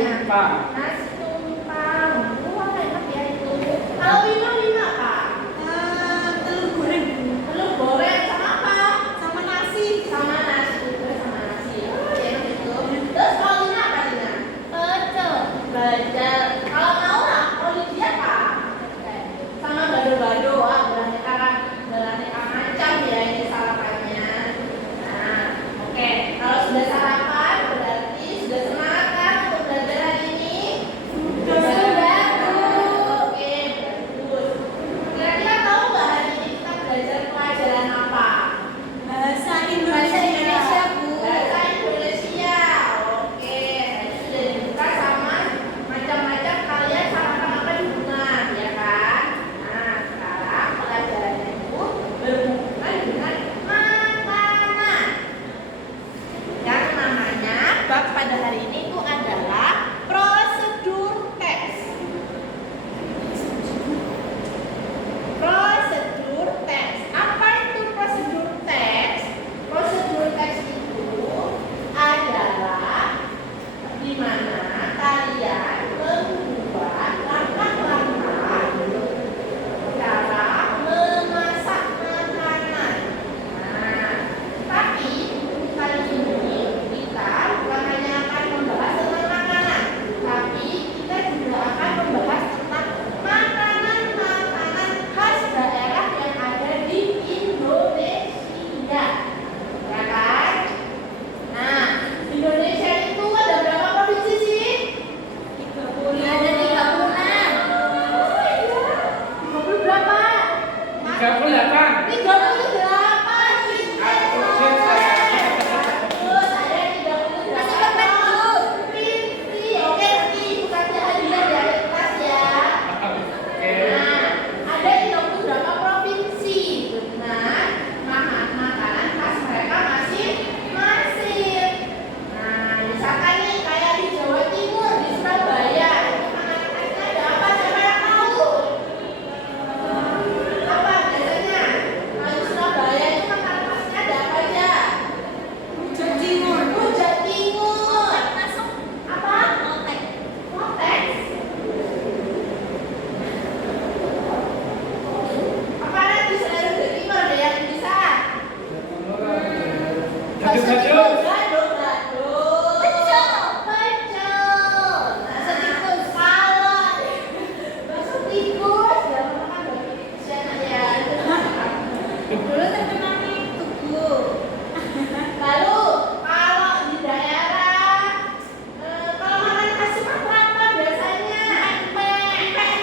tumpang. Nasi tumpang. Wah, enak ya itu. Kalau Wina apa? Telur goreng. Telur goreng sama apa? Sama nasi. Sama nasi juga sama nasi. Oh, enak itu. Terus kalau Wina apa Wina? Pecel. Belajar. Kalau Naura, kalau Lydia apa? Sama gado-gado. Wah, beraneka macam ya ini sarapannya. Nah, oke. Kalau sudah sarapan, berarti sudah semangat kan untuk belajar hari ini? Sudah. Oke, bagus. Kira-kira tahu nggak hari ini kita belajar pelajaran apa? Bahasa Bahasa Indonesia, Bu. Bahasa Indonesia. Oke, tadi sudah dibuka sama macam-macam kalian sarapan apa di rumah, ya kan? Nah, sekarang pelajarannya itu berhubungan dengan makanan. Yang namanya bab pada hari ini itu adalah prosedur tes. Prosedur tes. Apa itu prosedur tes? Prosedur tes itu adalah di mana kalian membuat langkah-langkah cara memasak makanan. Nah, tapi kali ini kita bukan hanya akan membahas tentang makanan, tapi kita juga akan membahas tentang makanan-makanan khas daerah yang ada di Indonesia. Ya kan? Nah, Indonesia itu ada berapa provinsi sih? 30. Ada 36. Oh iya. 30 berapa? 38. 38 pintar saya 38 provinsi. Oke, nanti ibu kasih hadiah dari kelas ya. Oke. Nah, ada 38 provinsi dengan makanan khas mereka masing-masing. Nah, misalkan nih kayak di Jawa Timur, di Surabaya, itu makanan khasnya ada apa? Siapa yang tahu? Apa biasanya? Kalau di Surabaya itu makanan khasnya ada apa aja? Rujak Timur. Rujak Timur. Masuk. Apa? Lotek. Lotek. Apa lagi selain rujak Timur ada yang bisa? Gado-gado. Gado-gado. Pecel. Pecel. Bakso tikus. Salad. Bakso tikus. Jangan makan bakso tikus ya nak ya. Dulu terkenalnya itu, Bu. Lalu kalau di daerah kalau makanan khas Sumatera apa biasanya? Pempek.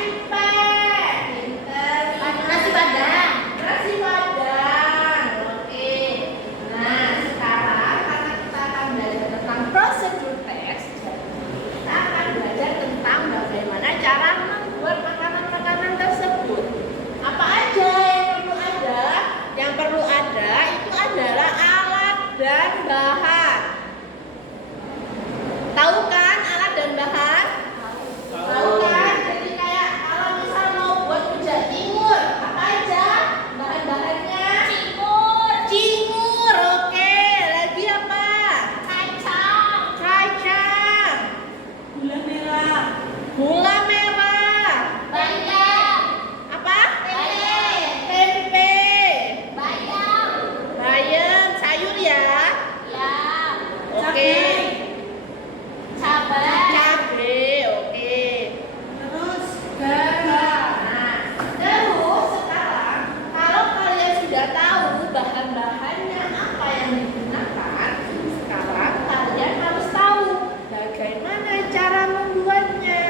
Pinter. Nasi Padang. Nasi Padang. Oke. Nah, sekarang karena kita akan belajar tentang prosedur tes, jadi kita akan belajar tentang bagaimana cara membuat makanan-makanan tersebut. Apa aja yang perlu ada? Yang perlu ada itu adalah alat dan bahan. Tahu kan alat dan bahan? Tahu kan? Jadi kayak kalau misal mau buat rujak Timur, apa aja bahan-bahannya? Cingur, oke. Lagi apa? Kacang. Gula merah. Gula merah. Apa? Tempe. Bayam, sayur ya. Oke. Cabai, oke. Terus Nah, terus sekarang kalau kalian sudah tahu bahan-bahannya apa yang digunakan, sekarang kalian harus tahu bagaimana cara membuatnya.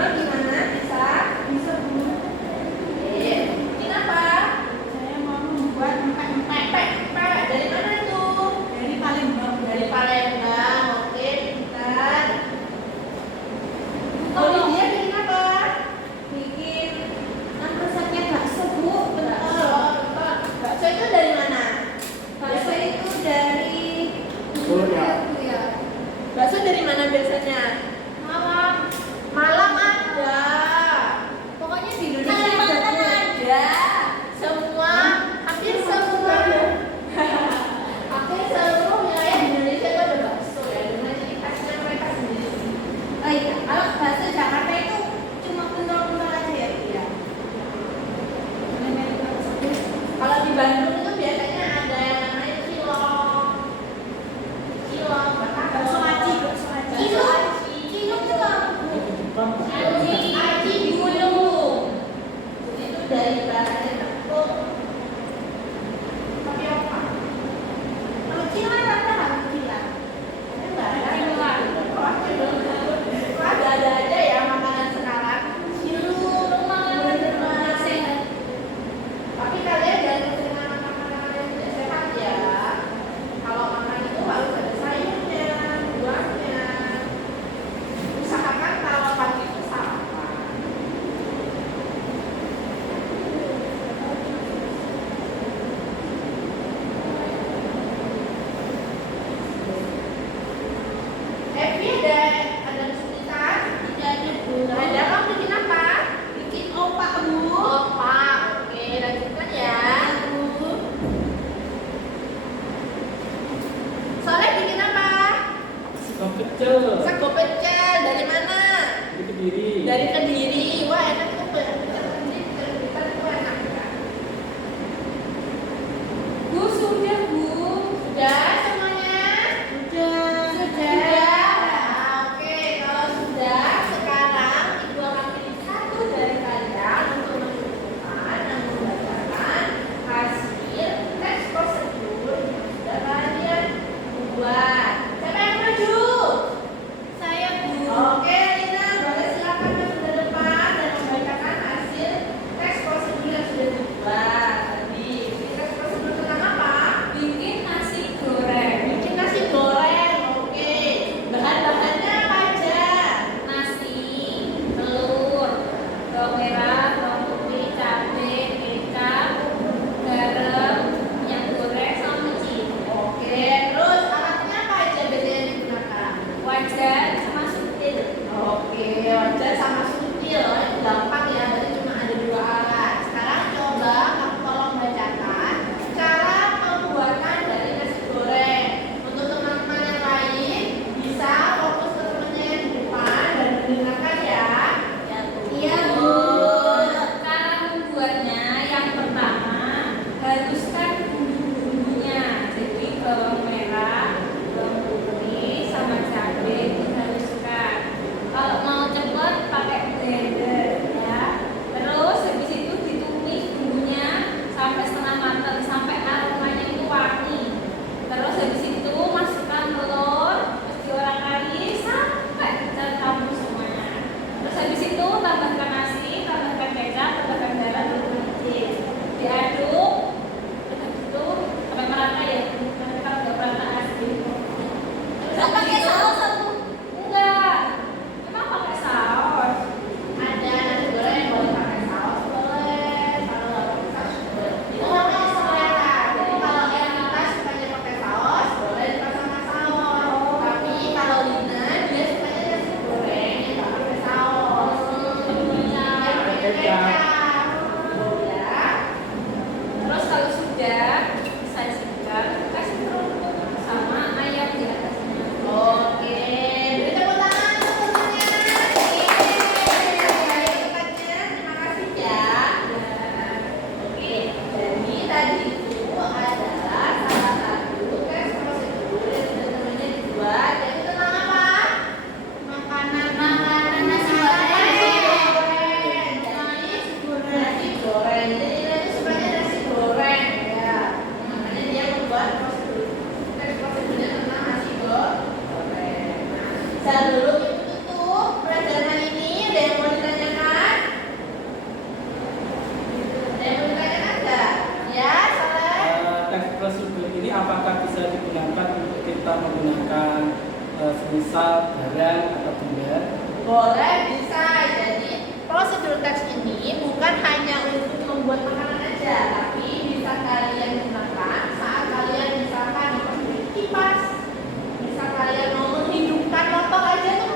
Memang gimana? Bisa? Bisa Bu. Oke. Bikin apa? Saya mau membuat empek-empek Empek-empek. Dari mana tuh? dari Palembang. Dari Palembang. Oke, pintar. Olivia bikin apa? Bikin resepnya bakso Bu. Bakso. Bentar. Bakso itu dari mana? Bakso itu dari Surya. Ya. Bakso dari mana biasanya? Malam. Malang ada. goyang atau tidak? Boleh, bisa. Jadi prosedur teks ini bukan hanya untuk membuat makanan aja, tapi bisa kalian gunakan saat kalian misalkan memperbaiki kipas, bisa kalian mau menghidupkan motor aja tuh